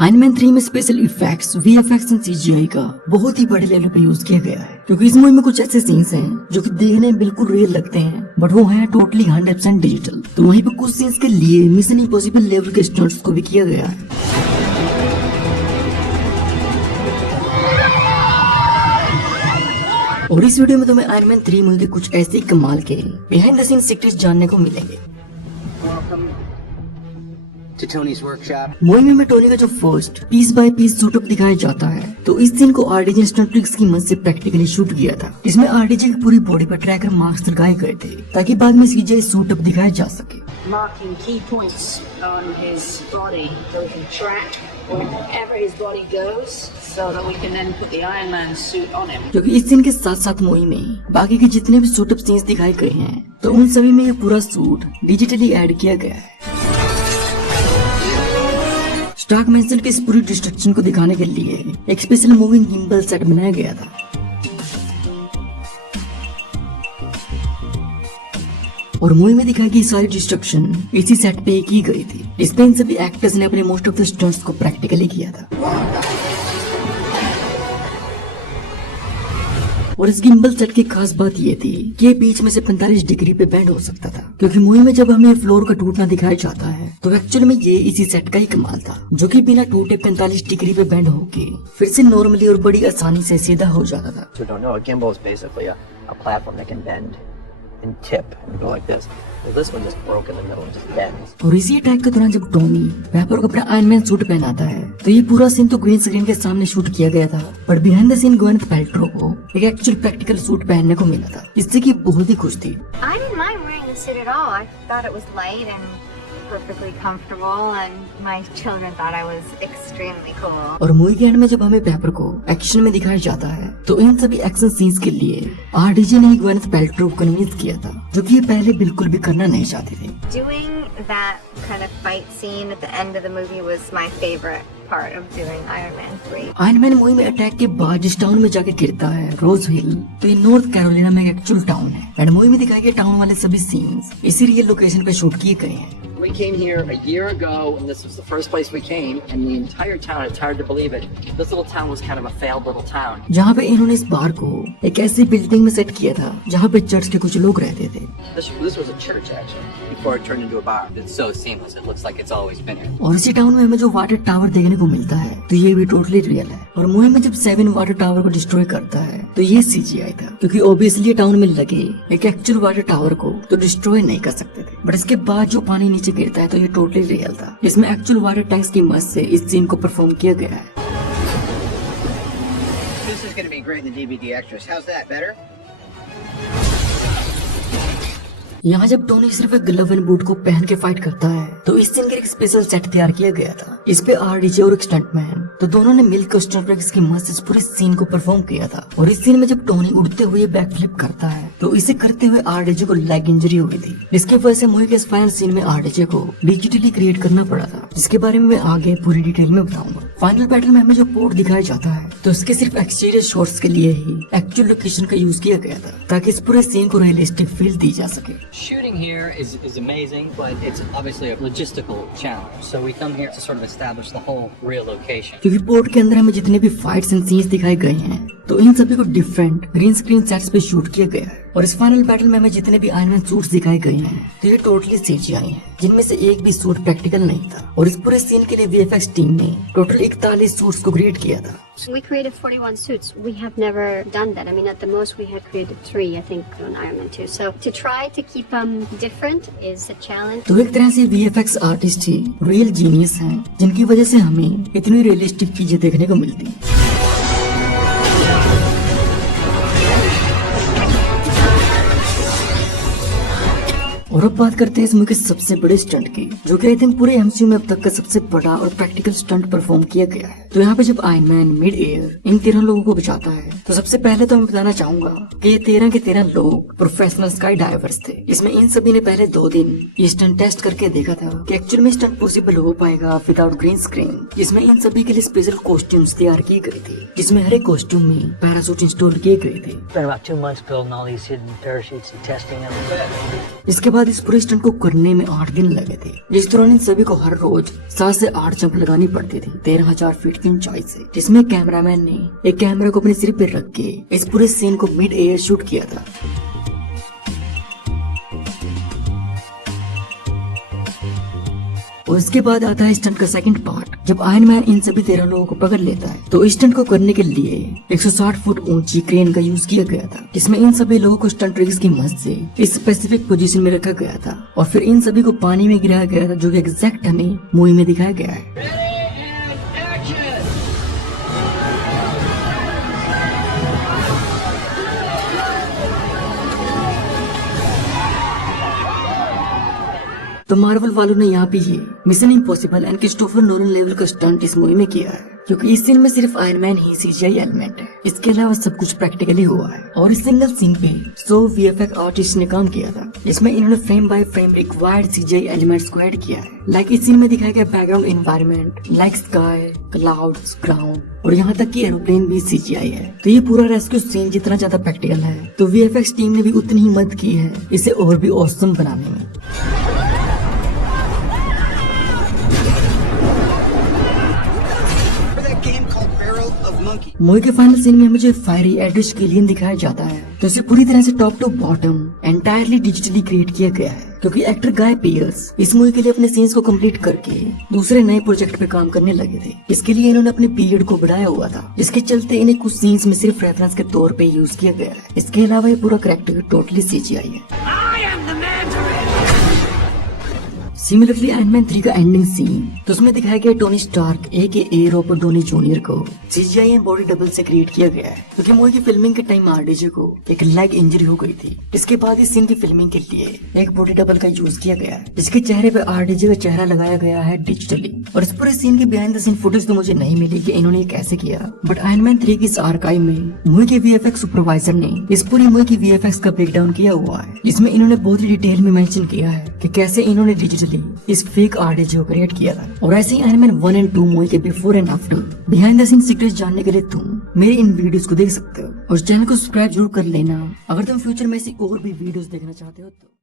Iron Man 3 में special effects, VFX and CGI का बहुत ही बड़े लेवल पे यूज किया गया है, क्योंकि इस मूवी में कुछ ऐसे सीन्स हैं जो कि देखने में बिल्कुल रियल लगते हैं, बट वो है टोटली 100% डिजिटल। तो वहीं पे कुछ सीन्स के लिए मिशन इम्पॉसिबल लेवल के स्टंट्स को भी किया गया है। और इस वीडियो में तुम्हें आयरन मैन 3 मूवी के कुछ ऐसे कमाल के बिहाइंड द सीन सीक्रेट्स जानने को मिलेंगे। मूवी में टोनी का जो first piece by piece suit up दिखाया जाता है, तो इस सीन को आरडीजे स्टंट ट्रिक्स की मदद से प्रैक्टिकली शूट किया था। इसमें आरडीजे की पूरी बॉडी पर ट्रैकर मार्क्स लगाए गए थे ताकि बाद में सीजीआई शूटअप दिखाया जा सके। Marking key points on his body so we can track wherever his body goes so that we can then put the Iron Man suit on him. क्योंकि इस सीन के साथ साथ मूवी में बाकी के जितने भी शूटअप सीन्स दिखाए गए हैं, तो उन सभी में ये पूरा सूट डिजिटली ऐड किया गया है। स्टार्क मैंशन के इस पूरी डिस्ट्रक्शन को दिखाने के लिए एक स्पेशल मूविंग गिम्बल सेट बनाया गया था। और मूवी में दिखाई गई सारी डिस्ट्रक्शन इसी सेट पे की गई थी। इसमें इन सभी एक्टर्स ने अपने मोस्ट ऑफ द स्टंट्स को प्रैक्टिकली किया था। और इस गिम्बल सेट की खास बात ये थी कि ये बीच में से 45 डिग्री पे बेंड हो सकता था, क्योंकि मूवी में जब हमें फ्लोर का टूटना दिखाया जाता है तो एक्चुअली में ये इसी सेट का ही कमाल था, जो कि बिना टूटे 45 डिग्री पे बेंड होके फिर से नॉर्मली और बड़ी आसानी से सीधा हो जाता था। और इसी अटैक के दौरान जब टोनी वेपर को अपना आयरन मैन सूट पहनाता है, तो ये पूरा सीन तो ग्रीन स्क्रीन के सामने शूट किया गया था, पर बिहाइंड द सीन ग्वेनेथ पैल्ट्रो को एक एक्चुअल प्रैक्टिकल सूट पहनने को मिला था, जिससे कि बहुत ही खुश थी। Perfectly comfortable and my children thought I was extremely cool. और मूवी के एंड में जब हमें पेपर को एक्शन में दिखाया जाता है, तो इन सभी एक्शन सीन्स के लिए आरडीजे ने ग्वेनेथ पैल्ट्रो को कन्विंस किया था, जो कि ये पहले बिल्कुल भी करना नहीं चाहते थे। Doing that kind of fight scene at the end of the movie was my favorite part of doing Iron Man 3. Iron man movie में अटैक के बाद जिस टाउन में जाके गिरता है, रोज हिल, तो ये नॉर्थ कैरोलिना में एक एक्चुअल टाउन है। एंड मूवी में दिखाए गए टाउन वाले सभी सीन्स इसी रियल लोकेशन पे शूट किए गए हैं। We came here a year ago, and this was the first place we came, and the entire town, it's hard to believe it, this little town was kind of a failed little town. जहाँ पे इन्होंने इस बार को एक ऐसी building में set किया था जहाँ पे चर्च के कुछ लोग रहते थे। This was a church actually, before it turned into a bar. It's so seamless, it looks like it's always been here. और इसी टाउन में हमें जो वाटर टावर देखने को मिलता है, तो ये भी टोटली रियल है। और मूवी में जब 7 वाटर टावर को डिस्ट्रॉय करता है, तो ये सीजीआई था, क्योंकि ऑब्वियसली टाउन में लगे एक एक्चुअल वाटर टावर को तो डिस्ट्रॉय नहीं कर सकते थे। बट इसके बाद जो पानी नीचे गिरता है, तो ये टोटली रियल था। इसमें एक्चुअल वाटर टैंक्स की मदद से इस सीन को परफॉर्म किया गया है। This is going to be great in the DVD extras. How's that? Better? यहाँ जब टोनी सिर्फ एक ग्लव एंड बूट को पहन के फाइट करता है, तो इस सीन के एक स्पेशल सेट तैयार किया गया था। इस पे आरडीजे और एक स्टंटमैन, तो दोनों ने मिलकर स्टंट ट्रिक्स की मदद से पूरे सीन को परफॉर्म किया था। और इस सीन में जब टोनी उड़ते हुए बैक फ्लिप करता है, तो इसे करते हुए आरडीजे को लेग इंजरी हुई थी, जिसकी वजह से मूवी के इस फाइनल सीन में आरडीजे को डिजिटली क्रिएट करना पड़ा था, जिसके बारे में मैं आगे पूरी डिटेल में बताऊंगा। फाइनल बैटल में हमें जो पोर्ट दिखाया जाता है, तो इसके सिर्फ एक्सटीरियर शॉट्स के लिए ही एक्चुअल लोकेशन का यूज किया गया था, ताकि इस पूरे सीन को रियलिस्टिक फील दी जा सके। Shooting here is amazing, but it's obviously a logistical challenge. So we come here to sort of establish the whole real location. क्योंकि पोर्ट के अंदर हमें जितने भी फाइट्स एंड सीन्स दिखाए गए हैं, तो इन सभी को डिफरेंट ग्रीन स्क्रीन सेट्स पे शूट किया गया है। और इस फाइनल बैटल में हमें जितने भी आयरन मैन सूट्स दिखाए गए हैं, तो ये टोटली सीजीआई हैं, जिनमें से एक भी सूट प्रैक्टिकल नहीं था। और इस पूरे सीन के लिए वीएफएक्स टीम ने टोटल 41 सूट्स को क्रिएट किया था। We created 41 suits. We have never done that. I mean, at the most we had created 3, I think, on Iron Man 2. So to try to keep them different is a challenge. तो एक तरह से VFX artist ही real genius हैं, जिनकी वजह से हमें इतनी रियलिस्टिक चीजें देखने को मिलती हैं। और अब बात करते हैं इस मूवी के सबसे बड़े स्टंट की, जो कि आई थिंक पूरे एमसीयू में अब तक का सबसे बड़ा और प्रैक्टिकल स्टंट परफॉर्म किया गया है। तो यहाँ पे जब iron man mid air in 13 लोगों को बचाता है, तो सबसे पहले तो मैं बताना चाहूंगा कि ये 13 के 13 लोग प्रोफेशनल स्काई डाइवर्स थे। इसमें इन सभी ने पहले 2 दिन ये स्टंट टेस्ट करके देखा था कि एक्चुअल में स्टंट पॉसिबल हो पाएगा विदाउट ग्रीन स्क्रीन। जिसमें इन सभी के लिए स्पेशल कॉस्ट्यूम्स तैयार की गई थी, जिसमें हर एक कॉस्ट्यूम में पैराशूट इंस्टॉल किए गए थे। इसके बाद बाद इस पूरे स्टंट को करने में 8 दिन लगे थे, जिस दौरान इन सभी को हर रोज 7 से 8 जंप लगानी पड़ती थी 13,000 फीट की ऊंचाई से, जिसमें कैमरामैन ने एक कैमरा को अपने सिर पे रख के इस पूरे सीन को मिड एयर शूट किया था। और इसके बाद आता है स्टंट का सेकंड पार्ट, जब आयरन मैन इन सभी 13 लोगों को पकड़ लेता है। तो इस स्टंट को करने के लिए 160 फुट ऊंची क्रेन का यूज किया गया था, जिसमें इन सभी लोगों को स्टंट रिग्स की मदद से इस स्पेसिफिक पोजीशन में रखा गया था और फिर इन सभी को पानी में गिराया गया था, जो कि एग्जैक्ट हमें मूवी में दिखाया गया है। तो मार्वल वालों ने यहाँ पे ये mission impossible and Christopher Nolan level का स्टंट इस मूवी में किया है, क्योंकि इस सीन में सिर्फ आयरन मैन ही सीजीआई एलिमेंट है। इसके अलावा सब कुछ प्रैक्टिकली हुआ है और इस सिंगल सीन पे 100 वीएफएक्स आर्टिस्ट ने काम किया था, जिसमें इन्होंने frame by frame required CGI elements को ऐड किया है। लाइक इस सीन में दिखाया गया background environment like sky, clouds, ground और यहाँ तक कि एरोप्लेन भी सीजीआई है। तो ये पूरा रेस्क्यू सीन जितना ज्यादा प्रैक्टिकल है, तो वीएफएक्स टीम ने भी उतनी ही मदद की है इसे और भी ऑसम बनाने में। मूवी के फाइनल सीन में मुझे फायरी एड्रिश एलियन दिखाया जाता है, तो इसे पूरी तरह से top to bottom entirely digitally create किया गया है, क्योंकि एक्टर गाय पियर्स इस मूवी के लिए अपने सीन्स को कंप्लीट करके दूसरे नए प्रोजेक्ट पे काम करने लगे थे। इसके लिए इन्होंने अपने पीरियड को बढ़ाया हुआ था, जिसके चलते इन्हें कुछ सीन्स में सिर्फ रेफरेंस के तौर पे यूज किया गया है। इसके अलावा ये पूरा कैरेक्टर टोटली सीजीआई है। सिमिलरली आयरन मैन 3 का एंडिंग सीन, तो उसमें दिखाया गया Tony Stark AKA Robert Downey Junior को सीजीआई एंड बॉडी डबल से क्रिएट किया गया है, क्योंकि मूवी की फिल्मिंग के टाइम आरडीजे को एक लेग इंजरी हो गई थी। इसके बाद इस सीन की फिल्मिंग के लिए एक बॉडी डबल का यूज किया गया है, जिसके चेहरे पे आरडीजे का चेहरा लगाया गया है डिजिटली। और इस पूरे सीन की बिहाइंड द सीन फुटेज तो मुझे नहीं मिली कि इन्होंने कैसे किया, बट आयरन मैन 3 की इस आर्काइव में मूवी के वीएफएक्स सुपरवाइजर ने इस पूरी मूवी की वीएफएक्स का ब्रेक डाउन किया हुआ है, जिसमें इन्होंने बहुत ही डिटेल में मेंशन किया है कि कैसे इन्होंने डिजिटली इस फेक आरडीजे को क्रिएट किया था। और ऐसे ही आयरन मैन 1 और 2 मूवी के before and after behind the scene secrets जानने के लिए तुम मेरे इन वीडियोस को देख सकते हो और चैनल को सब्सक्राइब जरूर कर लेना अगर तुम फ्यूचर में ऐसी और भी वीडियोस देखना चाहते हो तो।